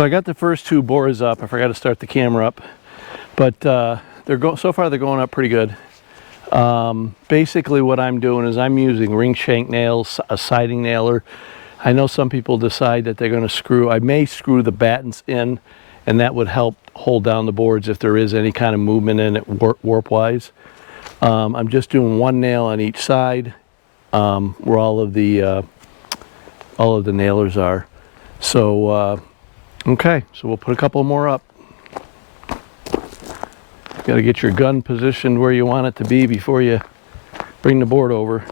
So I got the first two bores up. I forgot to start the camera up, but so far they're going up pretty good. Basically what I'm doing is I'm using ring shank nails, a siding nailer. I know some people decide that they're going to screw, I may screw the battens in, and that would help hold down the boards if there is any kind of movement in it warp wise. I'm just doing one nail on each side where all of the nailers are. So okay, so we'll put a couple more up. Got to get your gun positioned where you want it to be before you bring the board over.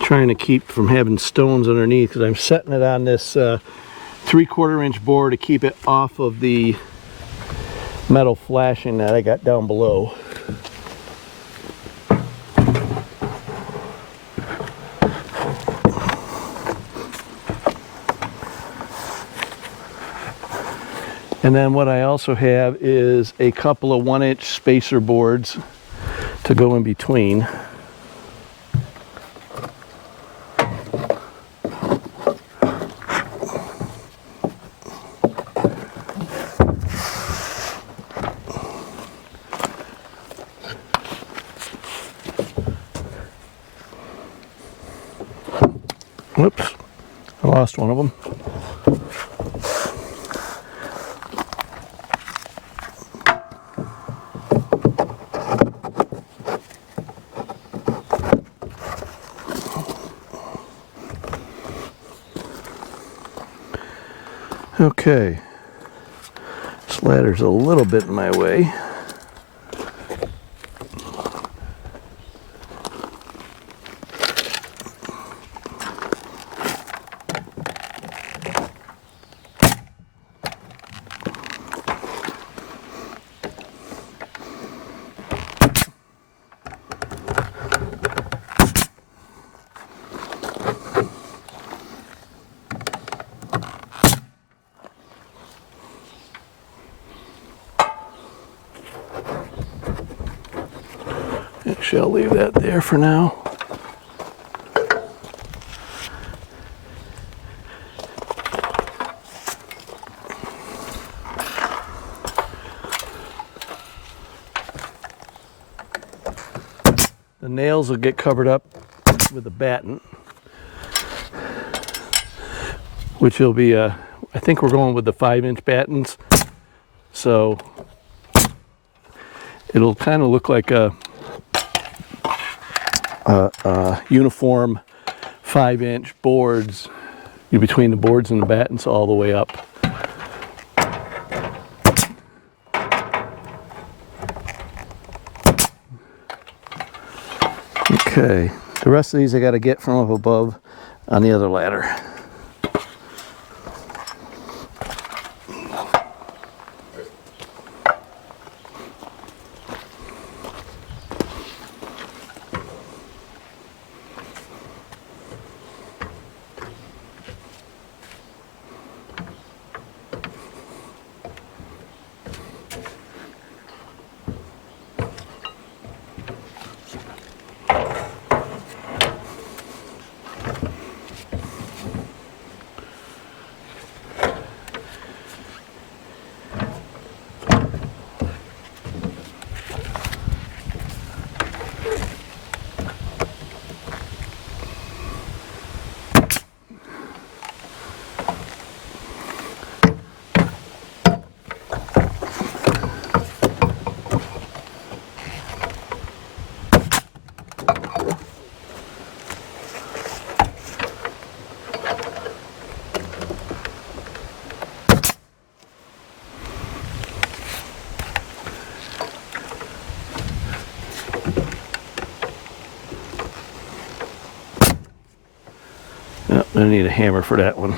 Trying to keep from having stones underneath because I'm setting it on this 3/4 inch board to keep it off of the metal flashing that I got down below. And then what I also have is a couple of 1-inch spacer boards to go in between. Whoops, I lost one of them. Okay, this ladder's a little bit in my way. Actually, I'll leave that there for now. The nails will get covered up with a batten, which will be I think we're going with the 5-inch battens, so it'll kind of look like a uniform 5-inch boards between the boards and the battens all the way up. Okay, the rest of these I got to get from up above on the other ladder. I need a hammer for that one.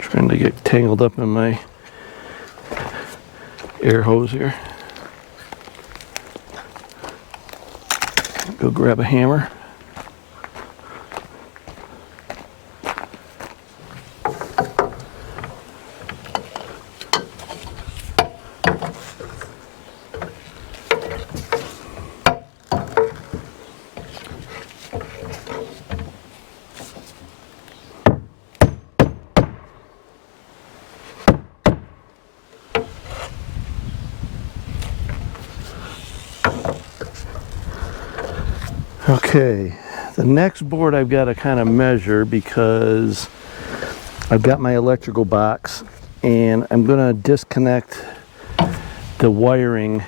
Trying to get tangled up in my air hose here. Go grab a hammer. Okay, the next board I've got to kind of measure because I've got my electrical box and I'm going to disconnect the wiring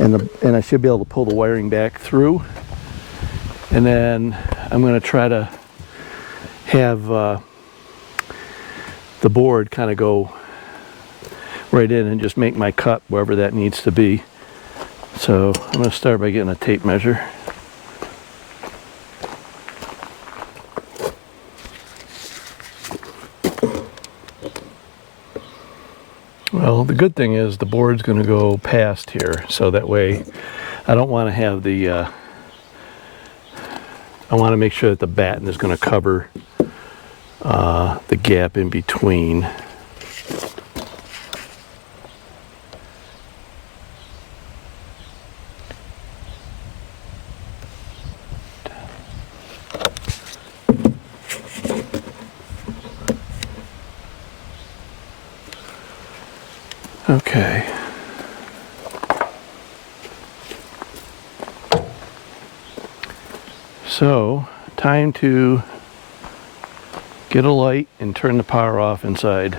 and I should be able to pull the wiring back through, and then I'm going to try to have the board kind of go right in and just make my cut wherever that needs to be. So I'm going to start by getting a tape measure. Well, the good thing is the board's going to go past here, so that way I don't want to have the, I want to make sure that the batten is going to cover the gap in between. Okay. So, time to get a light and turn the power off inside.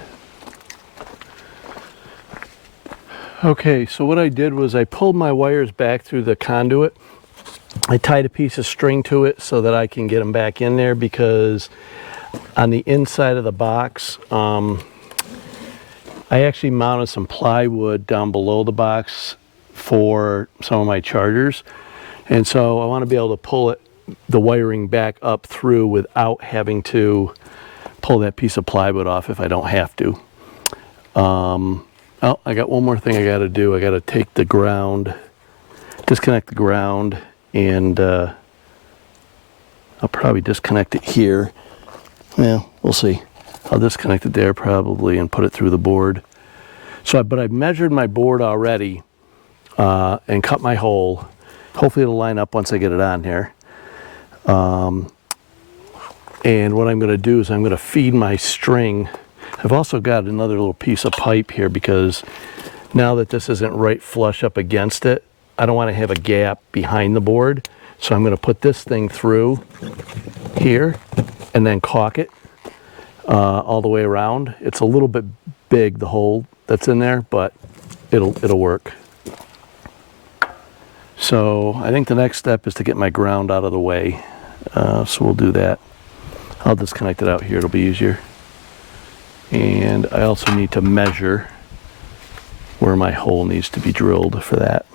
Okay, so what I did was I pulled my wires back through the conduit. I tied a piece of string to it so that I can get them back in there, because on the inside of the box, I actually mounted some plywood down below the box for some of my chargers, and so I want to be able to pull the wiring back up through without having to pull that piece of plywood off if I don't have to. Oh, I got one more thing I got to do. I got to take the ground, disconnect the ground, and I'll probably disconnect it here. Well, we'll see. I'll disconnect it there probably and put it through the board. So, but I've measured my board already and cut my hole. Hopefully it'll line up once I get it on here. And what I'm going to do is I'm going to feed my string. I've also got another little piece of pipe here, because now that this isn't right flush up against it, I don't want to have a gap behind the board. So I'm going to put this thing through here and then caulk it all the way around. It's a little bit big, the hole that's in there, but it'll work. So I think the next step is to get my ground out of the way. So we'll do that. I'll disconnect it out here, it'll be easier. And I also need to measure where my hole needs to be drilled for that.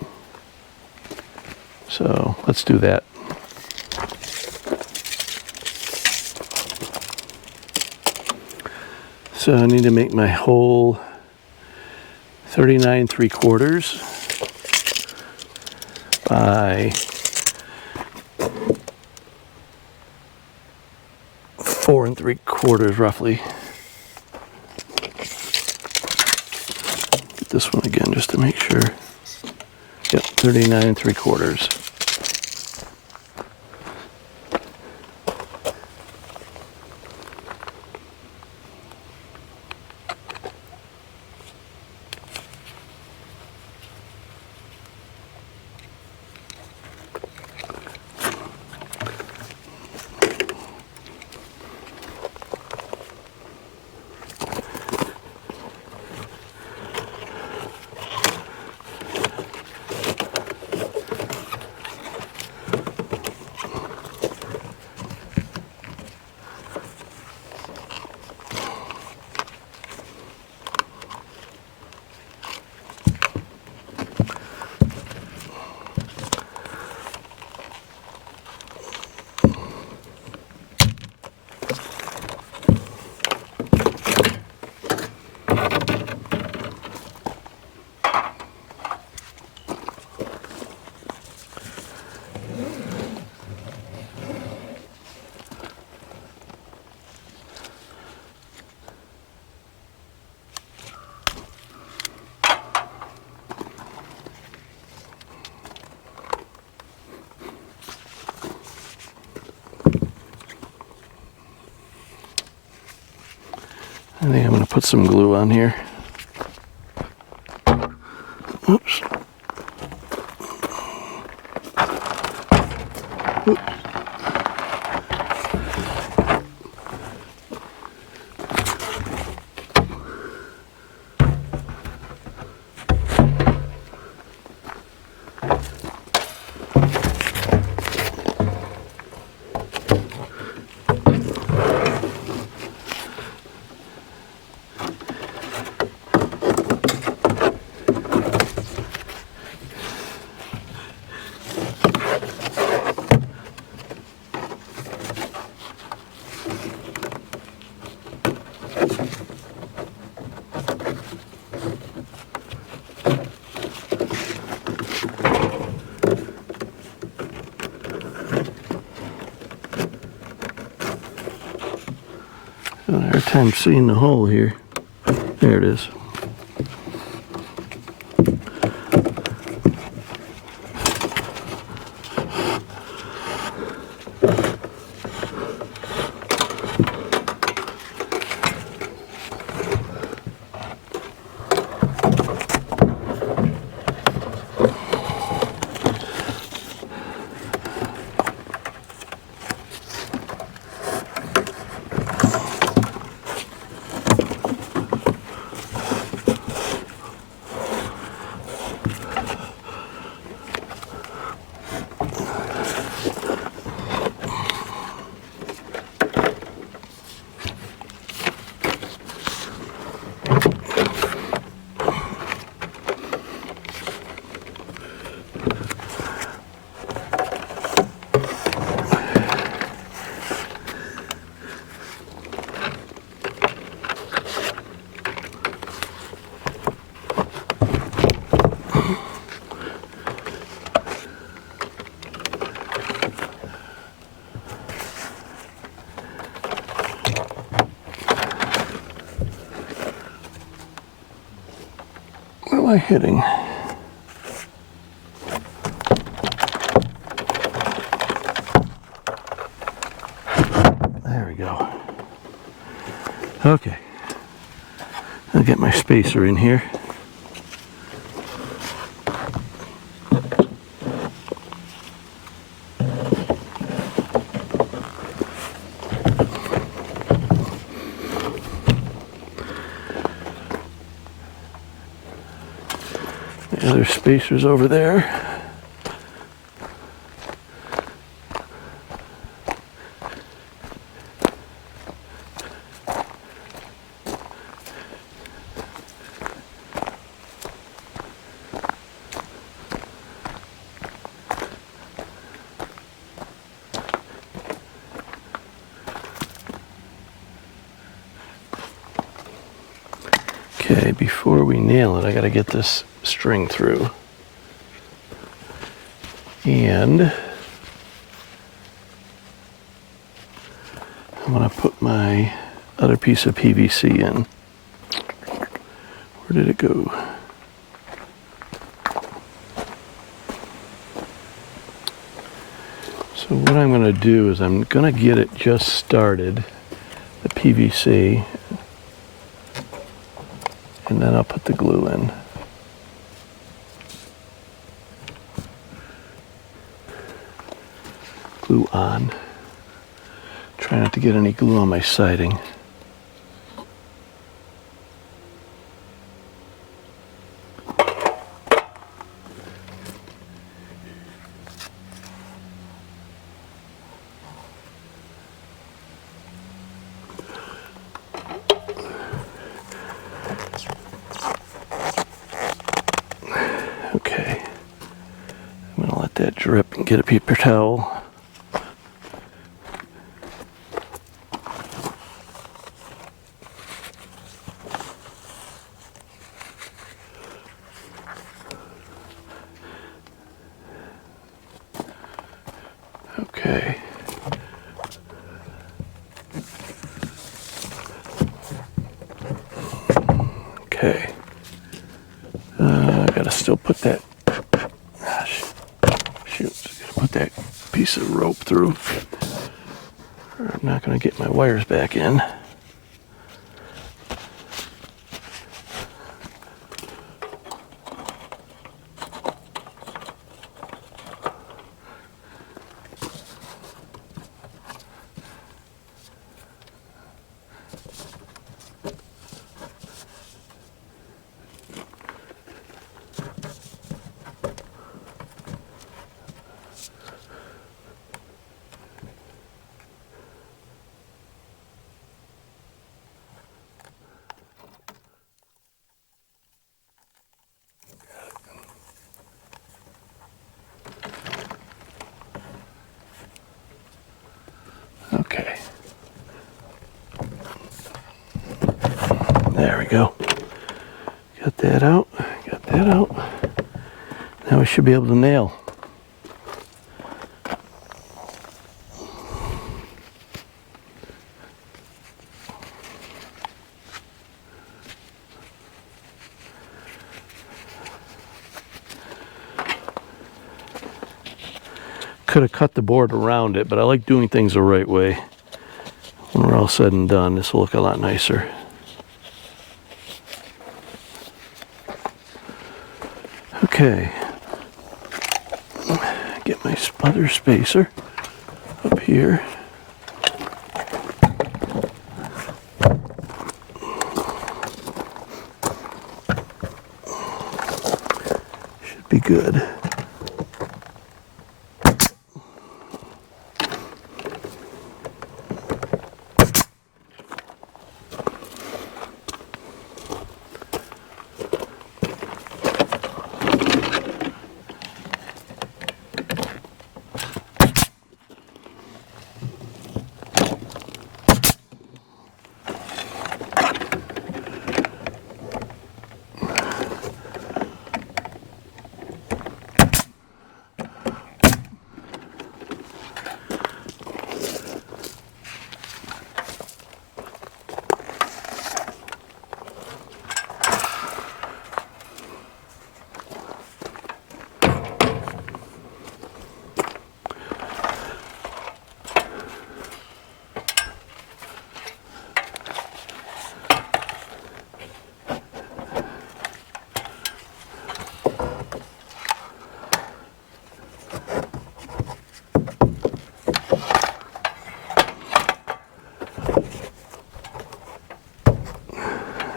So let's do that. So I need to make my hole 39 3/4 by 4 3/4 roughly. Get this one again just to make sure. Yep, 39 3/4. I think I'm going to put some glue on here. Oops. Oops. Hard time seeing the hole here. There it is. What am I hitting? There we go. Okay. I'll get my spacer in here. The other spacer's over there. Okay, before we nail it, I gotta get this string through. And I'm gonna put my other piece of PVC in. Where did it go? So what I'm gonna do is I'm gonna get it just started, the PVC, and then I'll put the glue in. Glue on. Try not to get any glue on my siding. Okay, I'm gonna let that drip and get a paper towel. Okay. Okay. I gotta still put that. Shoot, gotta put that piece of rope through. Or I'm not gonna get my wires back in. Okay. There we go. Got that out. Got that out. Now we should be able to nail. Could have cut the board around it, but I like doing things the right way. When we're all said and done, this will look a lot nicer. Okay. Get my other spacer up here. Should be good.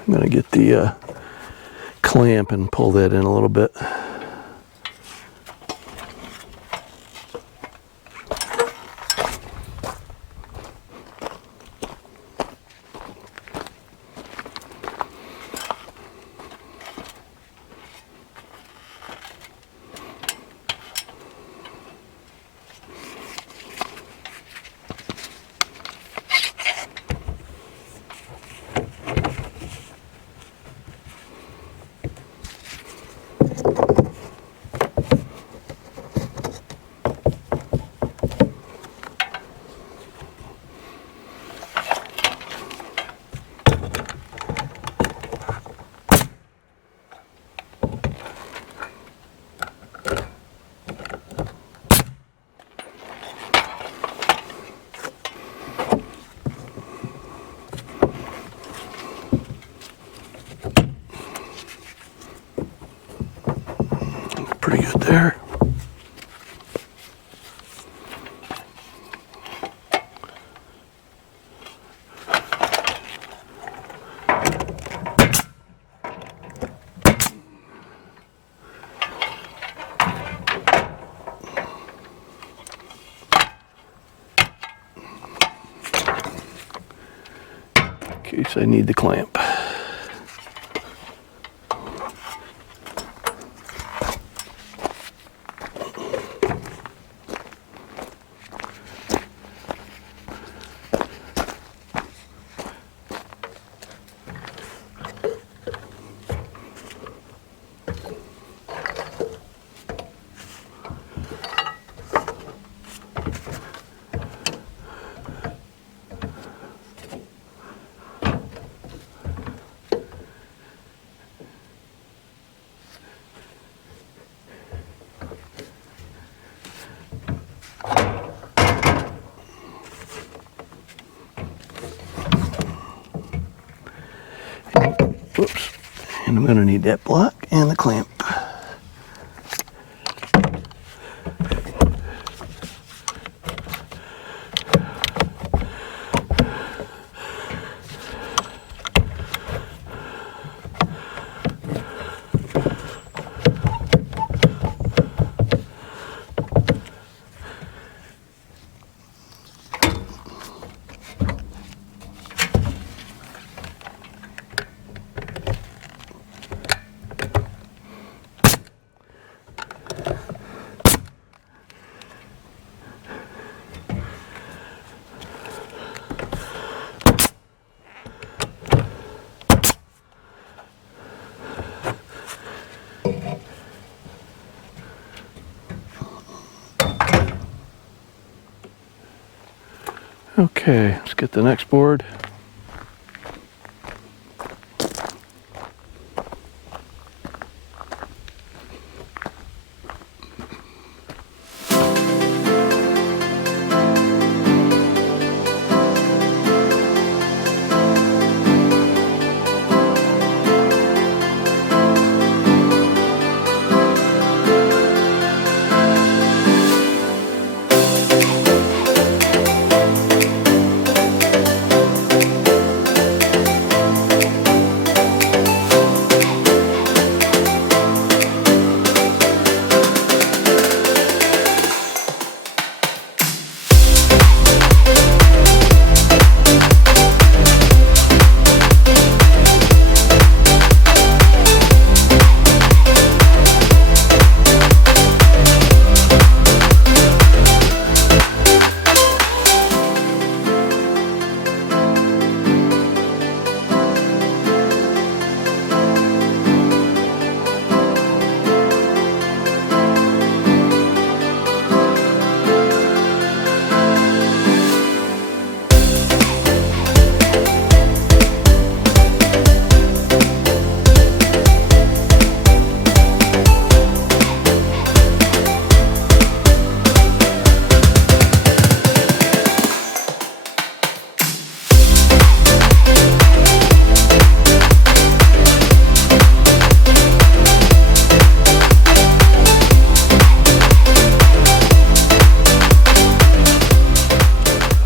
I'm going to get the clamp and pull that in a little bit. Pretty good there. In case I need the clamp. Whoops. And I'm going to need that block and the clamp. Okay, let's get the next board.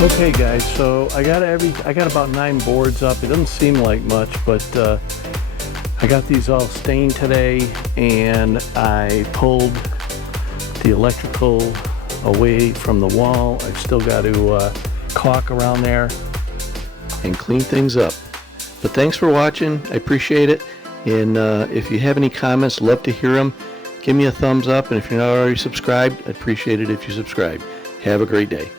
Okay guys, so I got about 9 boards up. It doesn't seem like much, but I got these all stained today, and I pulled the electrical away from the wall. I've still got to caulk around there and clean things up. But thanks for watching. I appreciate it. And if you have any comments, love to hear them. Give me a thumbs up, and if you're not already subscribed, I'd appreciate it if you subscribe. Have a great day.